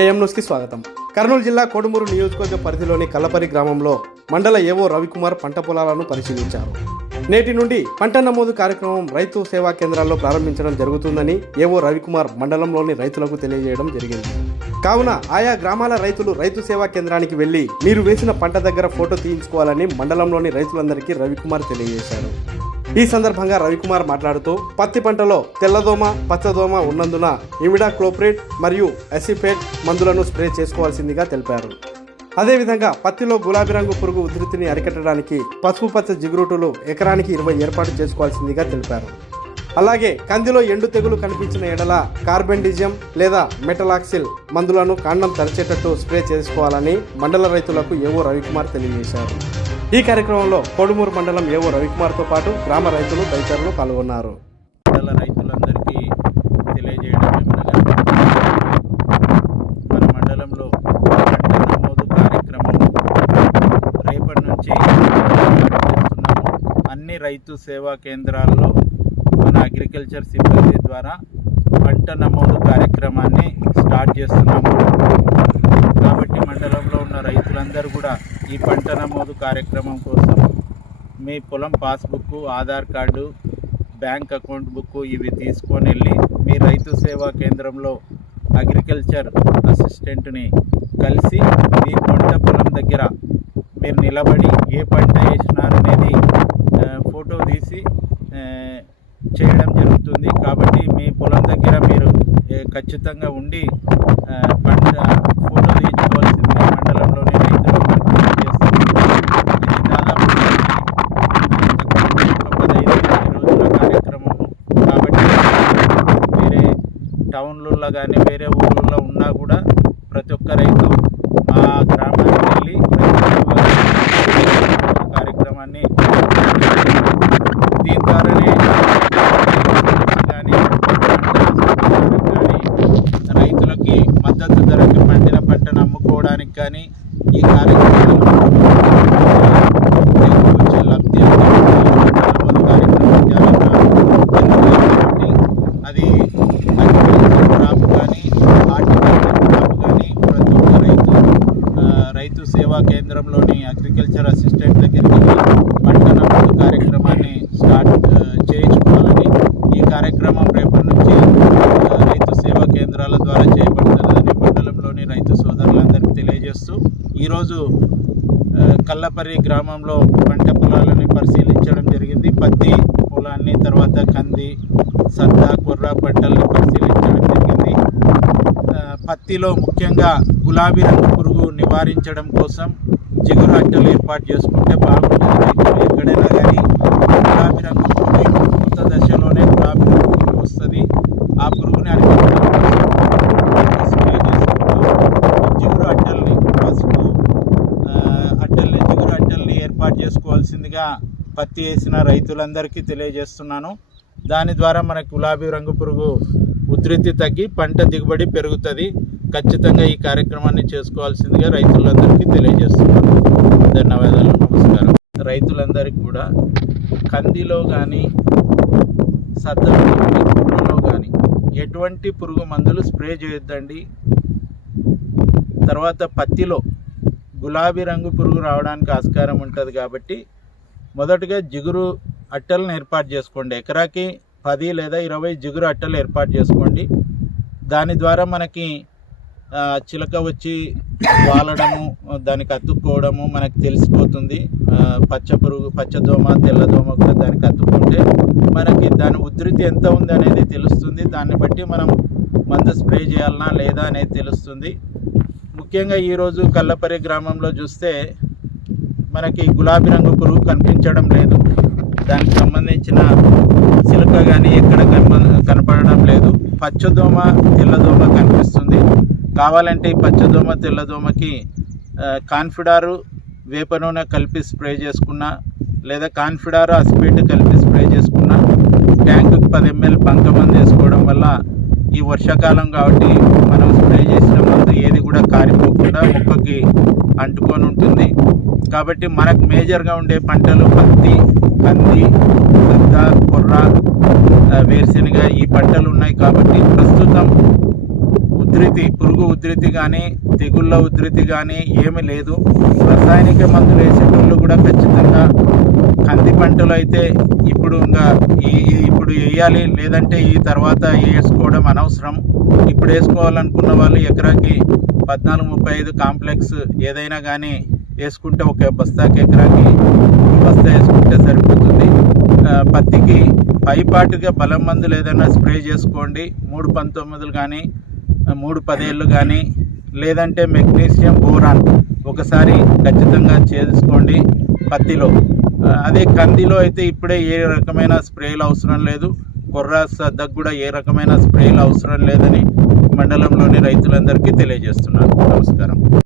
AM న్యూస్కి స్వాగతం. కర్నూలు జిల్లా కోడుమూరు నియోజకవర్గ పరిధిలోని కల్లపరి గ్రామంలో మండల ఏవో రవికుమార్ పంట పొలాలను పరిశీలించారు. నేటి నుండి పంట నమోదు కార్యక్రమం రైతు సేవా కేంద్రాల్లో ప్రారంభించడం జరుగుతుందని ఏవో రవికుమార్ మండలంలోని రైతులకు తెలియజేయడం జరిగింది. కావున ఆయా గ్రామాల రైతులు రైతు సేవా కేంద్రానికి వెళ్ళి మీరు వేసిన పంట దగ్గర ఫోటో తీయించుకోవాలని మండలంలోని రైతులందరికీ రవికుమార్ తెలియజేశారు. ఈ సందర్భంగా రవికుమార్ మాట్లాడుతూ పత్తి పంటలో తెల్లదోమ పచ్చదోమ ఉన్నందున ఇమిడా క్లోప్రేట్ మరియు ఎసిపేట్ మందులను స్ప్రే చేసుకోవాల్సిందిగా తెలిపారు. అదేవిధంగా పత్తిలో గులాబీ రంగు పురుగు ఉధృతిని అరికట్టడానికి పసుపు పచ్చ జిగురుటులు ఎకరానికి ఇరవై ఏర్పాటు చేసుకోవాల్సిందిగా తెలిపారు. అలాగే కందిలో ఎండు తెగులు కనిపించిన ఎడల కార్బెండిజియం లేదా మెటలాక్సిల్ మందులను కాండం తరిచేటట్టు స్ప్రే చేసుకోవాలని మండల రైతులకు ఏవో రవికుమార్ తెలియజేశారు. ఈ కార్యక్రమంలో కొడుమూరు మండలం ఏవో రవికుమార్తో పాటు గ్రామ రైతులు తదితరులు పాల్గొన్నారు. రైతులందరికీ తెలియజేయడం మన మండలంలో పంట నమోదు కార్యక్రమం రేపటి నుంచి అన్ని రైతు సేవా కేంద్రాల్లో మన అగ్రికల్చర్ సిబ్బంది ద్వారా పంట నమోదు కార్యక్రమాన్ని స్టార్ట్ చేస్తున్నాము. కాబట్టి మండలంలో ఉన్న రైతులందరూ కూడా ఈ పంట నమోదు కార్యక్రమం కోసం మీ పొలం passbook Aadhaar card bank account book ఇవి తీసుకొని వెళ్ళి మీ రైతు సేవా కేంద్రంలో అగ్రికల్చర్ అసిస్టెంట్ని కలిసి మీ పంట పొలం దగ్గర మీరు నిలబడి ఏ పంట వేసినారనేది ఫోటో తీసి చేయడం జరుగుతుంది. కాబట్టి మీ పొలం దగ్గర మీరు ఖచ్చితంగా ఉండి పంట ఫోటో తీసుకోవాల్సిందిగా మండలంలోని రైతులకు తెలియజేస్తున్నాను. ఇది దాదాపు ఒక పదహైదు ఇరవై రోజుల కార్యక్రమము కాబట్టి వేరే టౌన్లలో కానీ వేరే ఊళ్ళల్లో ఉన్నా కూడా ప్రతి ఒక్క రైతు ఆ గ్రామానికి వెళ్ళి రైతు సేవా కార్యక్రమాన్ని దీని ద్వారానే కానీ కానీ రైతులకి మద్దతు ధరకు పండిన పంటను అమ్ముకోవడానికి కానీ ఈ కార్యక్రమంలో వచ్చే లబ్ధి నమోదు కార్యక్రమం జరగడం జరుగుతుంది కాబట్టి అది అగ్రికల్చర్ క్రాప్ కానీ హార్టికల్చర్ క్రాప్ కానీ ప్రతి ఒక్క రైతు ఆ, రైతు సేవా కేంద్రంలోని అగ్రికల్చర్ అసిస్టెంట్ దగ్గరికి పంట నమోదు కార్యక్రమాన్ని స్టార్ట్ చేయించుకోవాలని ఈ కార్యక్రమం రేపటి నుంచి రైతు సేవా కేంద్రాల ద్వారా చేయబడుతున్నదని మండలంలోని రైతు సోదరులందరికీ తెలియజేస్తూ ఈరోజు ఆ, కల్లపర్రి గ్రామంలో పంట పొలాలని పరిశీలించడం జరిగింది. పత్తి పొలాన్ని తర్వాత కంది సద్ద కొర్ర పంటలను పరిశీలించడం జరిగింది ఆ, పత్తిలో ముఖ్యంగా గులాబీ రంగు పురుగు నివారించడం కోసం జిగురు అట్టలు ఏర్పాటు చేసుకుంటే బాగుంటుంది. రైతులు ఎక్కడైనా కానీ గులాబీ రంగు పురుగు పూత దశలోనే గులాబీ రంగు పురుగు వస్తుంది. ఆ పురుగుని అరికట్టడం జిగురు అట్టల్ని పసుపు అట్టల్ని జిగురు అట్టల్ని ఏర్పాటు చేసుకోవాల్సిందిగా పత్తి వేసిన రైతులందరికీ తెలియజేస్తున్నాను. దాని ద్వారా మనకు గులాబీ రంగు పురుగు ఉధృతి తగ్గి పంట దిగుబడి పెరుగుతుంది. ఖచ్చితంగా ఈ కార్యక్రమాన్ని చేసుకోవాల్సిందిగా రైతులందరికీ తెలియజేస్తున్నాను. ధన్యవాదాలు నమస్కారం. రైతులందరికీ కూడా కందిలో కానీ సద్దలో కానీ కుర్రలో కానీ ఎటువంటి పురుగు మందులు స్ప్రే చేయొద్దండి. తర్వాత పత్తిలో గులాబీ రంగు పురుగు రావడానికి ఆస్కారం ఉంటుంది కాబట్టి మొదటగా జిగురు అట్టలను ఏర్పాటు చేసుకోండి. ఎకరాకి పది లేదా ఇరవై జిగురు అట్టలు ఏర్పాటు చేసుకోండి. దాని ద్వారా మనకి చిలక వచ్చి వాలడము దానికి అతుక్కోవడము మనకు తెలిసిపోతుంది. పచ్చ పురుగు పచ్చదోమ తెల్లదోమ కూడా దానికి అతుక్కుంటే మనకి దాని ఉధృతి ఎంత ఉంది అనేది తెలుస్తుంది. దాన్ని బట్టి మనం మందు స్ప్రే చేయాలనా లేదా అనేది తెలుస్తుంది. ముఖ్యంగా ఈరోజు కల్లపరి గ్రామంలో చూస్తే మనకి గులాబీ రంగు పురుగు కనిపించడం లేదు. దానికి సంబంధించిన చిలుక కానీ ఎక్కడ కనప- కనపడడం లేదు. పచ్చదోమ తెల్లదోమ కనిపిస్తుంది. కావాలంటే ఈ పచ్చదోమ తెల్లదోమకి కాన్ఫిడారు వేప నూనె కలిపి స్ప్రే చేసుకున్నా లేదా కాన్ఫిడారు అసిపేట్ కలిపి స్ప్రే చేసుకున్నా ట్యాంకుకి పది ఎంఎల్ బంకమంది వేసుకోవడం వల్ల ఈ వర్షాకాలం కాబట్టి మనం స్ప్రే చేసిన ముందు ఏది కూడా కారిపోకుండా మొక్కకి అంటుకొని ఉంటుంది. కాబట్టి మనకు మేజర్గా ఉండే పంటలు పత్తి కంది సద్ద కొర్ర వేరుశెనగ ఈ పంటలు ఉన్నాయి కాబట్టి ప్రస్తుతం ఉధృతి పురుగు ఉధృతి కానీ తెగుళ్ళ ఉధృతి కానీ ఏమీ లేదు. రసాయనిక మందులు వేసేటోళ్ళు కూడా ఖచ్చితంగా కంది పంటలు అయితే ఇప్పుడు ఇంకా ఇప్పుడు వేయాలి. లేదంటే ఈ తర్వాత వేసుకోవడం అనవసరం. ఇప్పుడు వేసుకోవాలనుకున్న వాళ్ళు ఎకరాకి పద్నాలుగు ముప్పై ఐదు కాంప్లెక్స్ ఏదైనా కానీ వేసుకుంటే ఒక బస్తాకి ఎకరాకి బస్తా వేసుకుంటే సరిపోతుంది. పత్తికి పైపాటుగా బలం మందులు ఏదైనా స్ప్రే చేసుకోండి. మూడు పంతొమ్మిదిలు కానీ మూడు పదేళ్ళు కానీ లేదంటే మెగ్నీషియం బోరాన్ ఒకసారి ఖచ్చితంగా చేసుకోండి పత్తిలో. అదే కందిలో అయితే ఇప్పుడే ఏ రకమైన స్ప్రేలు అవసరం లేదు. కొర్రా సద్దకు కూడా ఏ రకమైన స్ప్రేలు అవసరం లేదని మండలంలోని రైతులందరికీ తెలియజేస్తున్నాను. నమస్కారం.